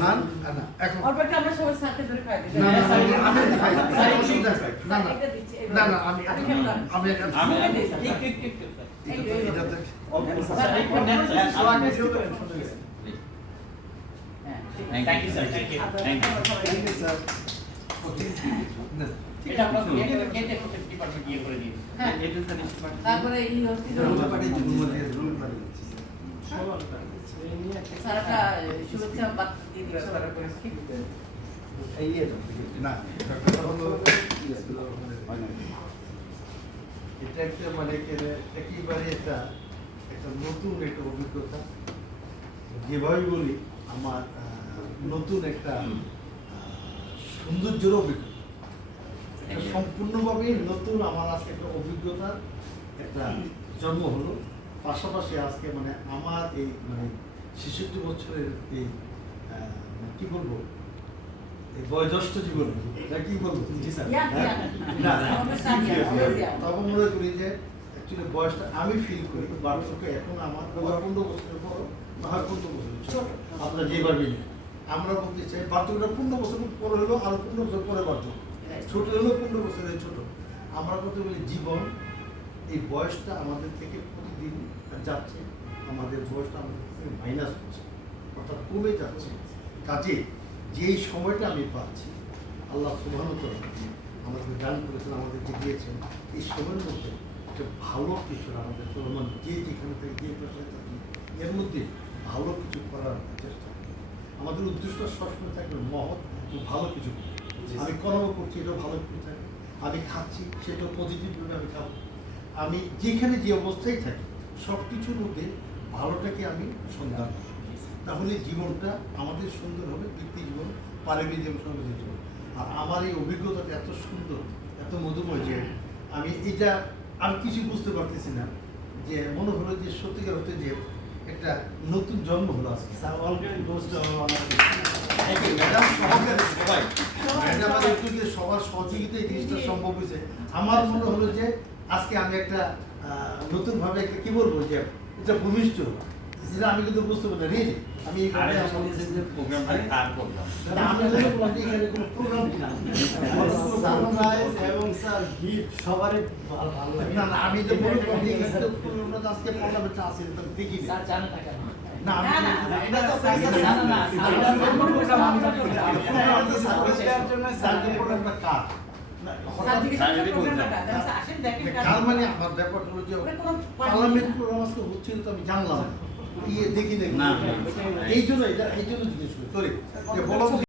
খান এখন আমরা সবাই সাথে ধরে খাই দিই। না না আমি Thank you, sir. Thank you. Thank you, sir. এটা আমরা কেটে ডিপার্টমেন্ট ইয়ে করে দিই। হ্যাঁ, এটা তো নিশ্চয়। তারপরে এই সারাটা শুভেচ্ছা বাত দিয়ে দিচ্ছি সারা করে কি এই না এটা একটা মানে একেবারে একটা নতুন একটা অভিজ্ঞতা, যেভাবে বলি আমার নতুন একটা সৌন্দর্যের অভিজ্ঞতা, সম্পূর্ণভাবে নতুন আমার আজকে একটা অভিজ্ঞতার একটা জন্ম হলো। পাশাপাশি আজকে মানে আমার এই মানে ৬৬ বছরের এই কি বলবো এই বয়োজ্যেষ্ঠ জীবন কি বলবো তখন মনে করি যে অ্যাকচুয়ালি বয়সটা আমি ফিল করি বার্ধক্য এখন আমার 15 বছরের পর না হয় 15 বছরের ছোট আপনারা যেভাবে আমরা বলতে চাই বার্ধক্যটা 15 বছর পরে হলো আরো 15 বছর পরে বার্ধক্য, ছোট হলেও 15 বছরের ছোট। আমরা বলতে বলি জীবন এই বয়সটা আমাদের থেকে প্রতিদিন যাচ্ছে, আমাদের বয়সটা আমাদের থেকে মাইনাস হচ্ছে অর্থাৎ কমে যাচ্ছে। কাজে যেই সময়টা আমি পাচ্ছি আল্লাহ সুবহানাহু ওয়া তাআলা আমাদের দান করেছেন, আমাদেরকে দিয়েছেন, এই সময়ের মধ্যে একটা ভালো কিছু আমাদের চলমান যে যেখানে থেকে যে পেশায় থাকি এর মধ্যে ভালো কিছু করার চেষ্টা করি। আমাদের উদ্দেশ্য সবসময় থাকবে মহৎ ও ভালো কিছু। আমি কর্ম করছি এটাও ভালো কিছু থাকে, আমি খাচ্ছি সেটাও পজিটিভভাবে আমি খাবো, আমি যেখানে যে অবস্থায় থাকি সব কিছুর মধ্যে ভালোটাকে আমি সন্ধান করি, তাহলে জীবনটা আমাদের সুন্দর হবে, ব্যক্তি জীবন পারিবারিক জীবন সমাজের জীবন। আর আমার এই অভিজ্ঞতাটা এত সুন্দর এত মধুময় যে আমি কিছু বুঝতে পারতেছি না, যে মনে হলো যে সত্যিকার হতে যে একটা নতুন জন্ম হলো আজকে। সবার সহযোগিতা এই জিনিসটা সম্ভব হয়েছে। আমার মনে হলো যে আজকে আমি একটা নতুনভাবে একটা কি বলবো যে এটা ভূমিষ্ঠ, যেটা আমি কিন্তু বুঝতে পারি না রিয়েলি। আমি এখানে কোনো প্রোগ্রাম এবং স্যার গিফট সবারই ভালো লাগে। না না আমি তো প্রোগ্রামটা আজকে পার্লামেন্টে আছে দেখি স্যার জানেন না কেন? না আমি এটা তো প্রোগ্রামটা কার মানে আমার ব্যাপারটা হলো যে পার্লামেন্ট প্রোগ্রাম আজকে হচ্ছিল তো আমি জানলাম দেখি দেখি এই জন্য জিজ্ঞেস করি। সরি বলো।